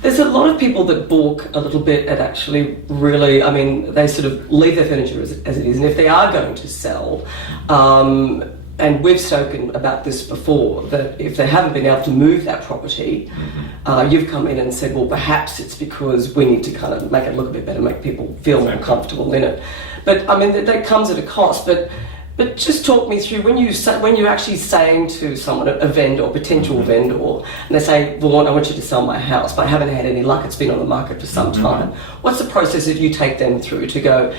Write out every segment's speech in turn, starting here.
There's a lot of people that balk a little bit at actually really, I mean, they sort of leave their furniture as it is, and if they are going to sell, and we've spoken about this before, that if they haven't been able to move that property, you've come in and said, well, perhaps it's because we need to kind of make it look a bit better, make people feel more comfortable in it. But I mean, that comes at a cost. But just talk me through when you're actually saying to someone, a vendor or potential vendor, and they say, "Vaughan, I want you to sell my house, but I haven't had any luck. It's been on the market for some time." What's the process that you take them through to go,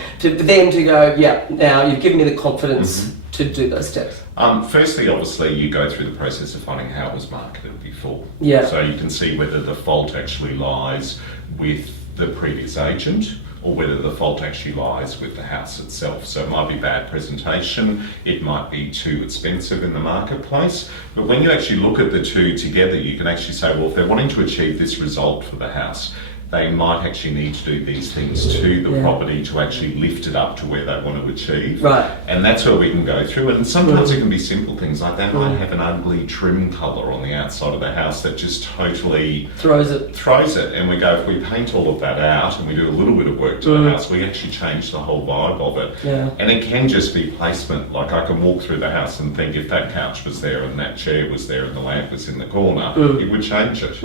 yeah, now you've given me the confidence to do those steps? Firstly, obviously, you go through the process of finding how it was marketed before. Yeah. So you can see whether the fault actually lies with the previous agent, or whether the fault actually lies with the house itself. So it might be bad presentation, it might be too expensive in the marketplace, but when you actually look at the two together, you can actually say, well, if they're wanting to achieve this result for the house, they might actually need to do these things to the property to actually lift it up to where they want to achieve. Right. And that's where we can go through. And sometimes it can be simple things like they might have an ugly trim colour on the outside of the house that just totally Throws it. And we go, if we paint all of that out and we do a little bit of work to the house, we actually change the whole vibe of it. Yeah. And it can just be placement. Like I can walk through the house and think if that couch was there and that chair was there and the lamp was in the corner, it would change it.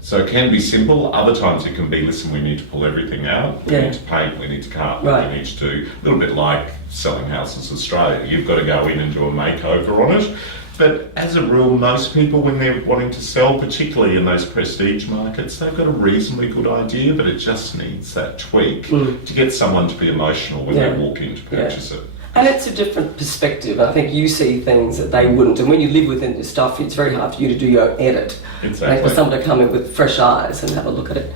So it can be simple. Other times it can be, listen, we need to pull everything out. We need to paint, we need to carpet, we need to do a little bit like selling houses Australia. You've got to go in and do a makeover on it. But as a rule, most people, when they're wanting to sell, particularly in those prestige markets, they've got a reasonably good idea, but it just needs that tweak to get someone to be emotional when they walk in to purchase it. And it's a different perspective. I think you see things that they wouldn't. And when you live within this stuff, it's very hard for you to do your edit. Exactly. Like for someone to come in with fresh eyes and have a look at it.